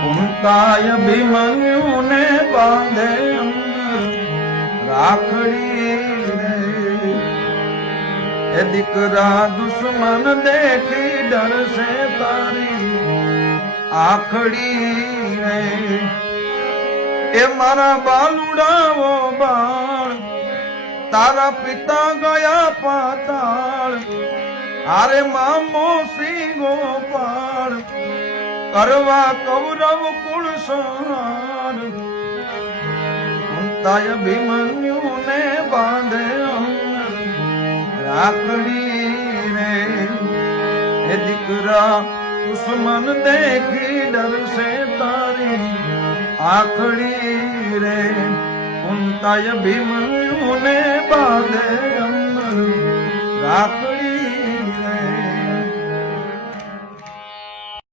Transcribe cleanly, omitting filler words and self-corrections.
કુંતાય ભીમન્યુ ને બાંધે રાખડી રે, એ દીકરા દુશ્મન દેખી ડરશે તારી આખડી રે, એ મારા બાલુડાઓ બાળ તારા પિતા ગયા પાતાળ, આરે મામો શ્રી ગોપાળ કરવા કૌરવ કુળ સંહાર, કુંતાય ભીમન્યુ ને બાંધે રાખડી રે, એ દીકરા દુશ્મન દેખી ડરશે તારી આખડી રે, કુંતાય ભીમન્યુ ને બાંધે રાખડી